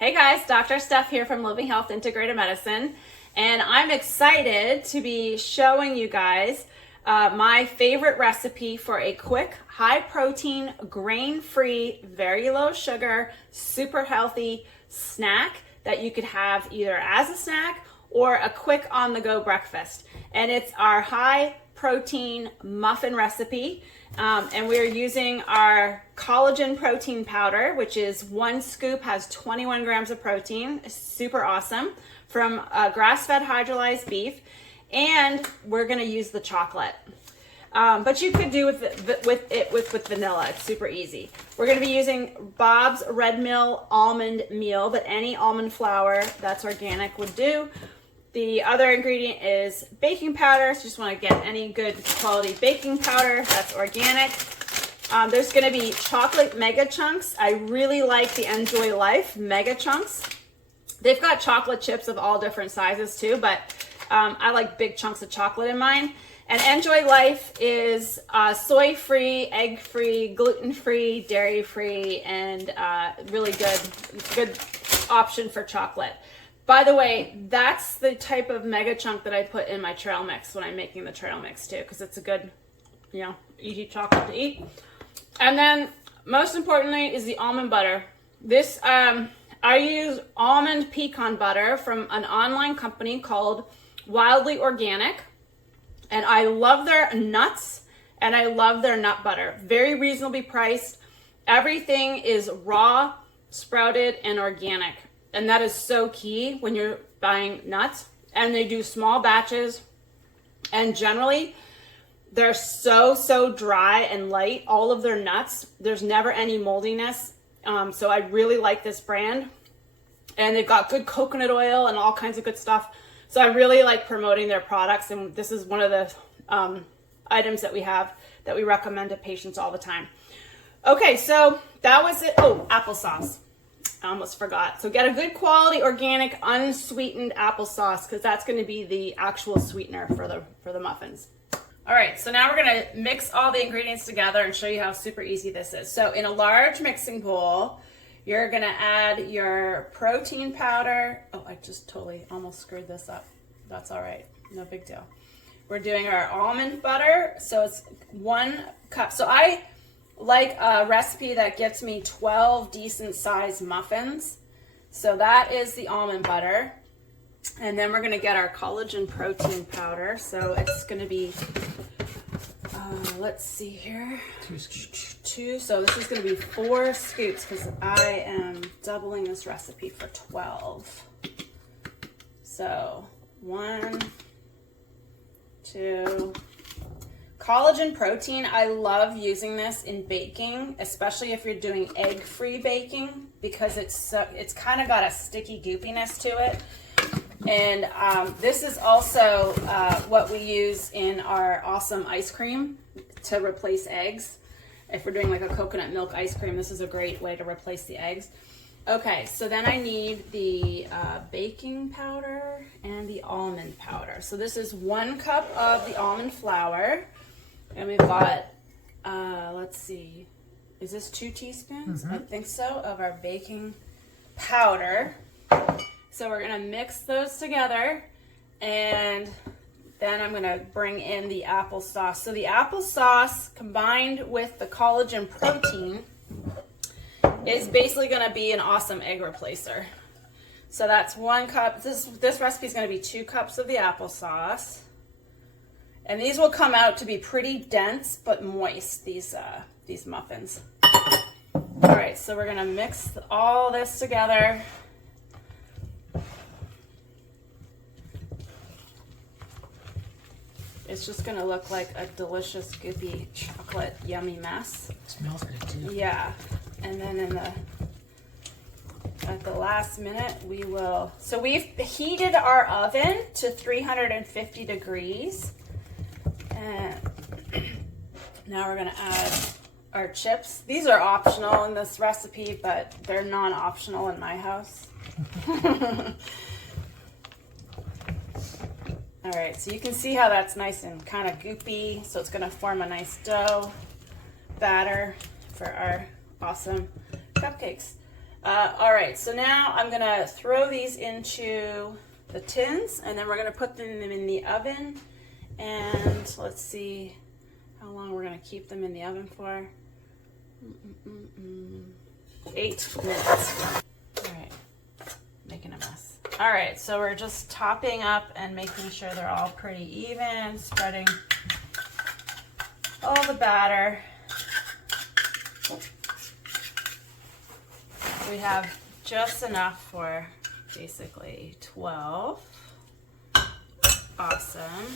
Hey guys, Dr. Steph here from Living Health Integrative Medicine, and I'm excited to be showing you guys my favorite recipe for a quick, high protein, grain-free, very low sugar, super healthy snack that you could have either as a snack or a quick on-the-go breakfast. And it's our high protein muffin recipe. And we're using our collagen protein powder, which is 1 scoop, has 21 grams of protein, super awesome, from grass-fed hydrolyzed beef. And we're gonna use the chocolate. But you could do with vanilla, it's super easy. We're gonna be using Bob's Red Mill almond meal, but any almond flour that's organic would do. The other ingredient is baking powder, so just want to get any good quality baking powder that's organic. There's going to be chocolate mega chunks. I really like the Enjoy Life mega chunks. They've got chocolate chips of all different sizes too, but I like big chunks of chocolate in mine. And Enjoy Life is soy-free, egg-free, gluten-free, dairy-free, and really good option for chocolate. By the way, that's the type of mega chunk that I put in my trail mix when I'm making the trail mix too, because it's a good, easy chocolate to eat. And then, most importantly, is the almond butter. This, I use almond pecan butter from an online company called Wildly Organic, and I love their nuts, and I love their nut butter. Very reasonably priced. Everything is raw, sprouted, and organic. And that is so key when you're buying nuts. And they do small batches. And generally, they're so dry and light. All of their nuts, there's never any moldiness. So I really like this brand. And they've got good coconut oil and all kinds of good stuff. So I really like promoting their products. And this is one of the items that we have that we recommend to patients all the time. Okay, so that was it. Oh, applesauce. I almost forgot. So get a good quality, organic, unsweetened applesauce, because that's going to be the actual sweetener for the muffins. All right, so now we're going to mix all the ingredients together and show you how super easy this is. So in a large mixing bowl, you're going to add your protein powder. Oh, I just totally almost screwed this up. That's all right. No big deal. We're doing our almond butter. So it's 1 cup. So I like a recipe that gets me 12 decent sized muffins. So that is the almond butter. And then we're gonna get our collagen protein powder. So it's gonna be, let's see here. 2 scoops. 2, so this is gonna be 4 scoops because I am doubling this recipe for 12. So 1, 2, collagen protein, I love using this in baking, especially if you're doing egg-free baking, because it's kind of got a sticky goopiness to it. And this is also what we use in our awesome ice cream to replace eggs. If we're doing like a coconut milk ice cream, this is a great way to replace the eggs. Okay, so then I need the baking powder and the almond powder. So this is 1 cup of the almond flour. And we've got, let's see, is this 2 teaspoons? I think so, of our baking powder. So we're gonna mix those together, and then I'm gonna bring in the applesauce. So the applesauce combined with the collagen protein is basically gonna be an awesome egg replacer. So that's 1 cup. This recipe is gonna be 2 cups of the applesauce. And these will come out to be pretty dense but moist, these muffins. All right, so we're gonna mix all this together. It's just gonna look like a delicious, goopy, chocolate, yummy mess. It smells good too. Yeah, and then at the last minute, we will. So we've heated our oven to 350 degrees. And now we're gonna add our chips. These are optional in this recipe, but they're non-optional in my house. All right, so you can see how that's nice and kind of goopy. So it's gonna form a nice dough batter for our awesome cupcakes. All right, so now I'm gonna throw these into the tins, and then we're gonna put them in the oven. And let's see how long we're gonna keep them in the oven for. 8 minutes. All right, making a mess. All right, so we're just topping up and making sure they're all pretty even, spreading all the batter. We have just enough for basically 12. Awesome.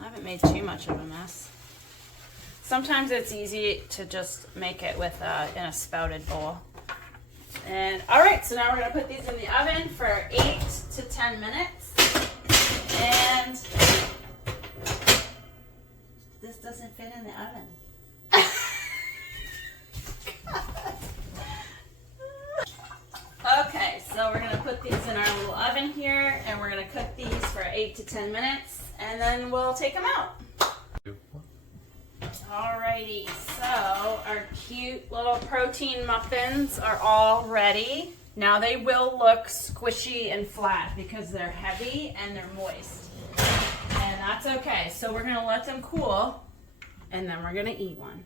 I haven't made too much of a mess. Sometimes it's easy to just make it with in a spouted bowl. And all right, so now we're gonna put these in the oven for 8 to 10 minutes. And this doesn't fit in the oven. Okay, so we're gonna put these in our little oven here, and we're gonna cook these for 8 to 10 minutes, and then we'll take them out. Alrighty, so our cute little protein muffins are all ready. Now they will look squishy and flat because they're heavy and they're moist. And that's okay. So we're gonna let them cool, and then we're gonna eat one.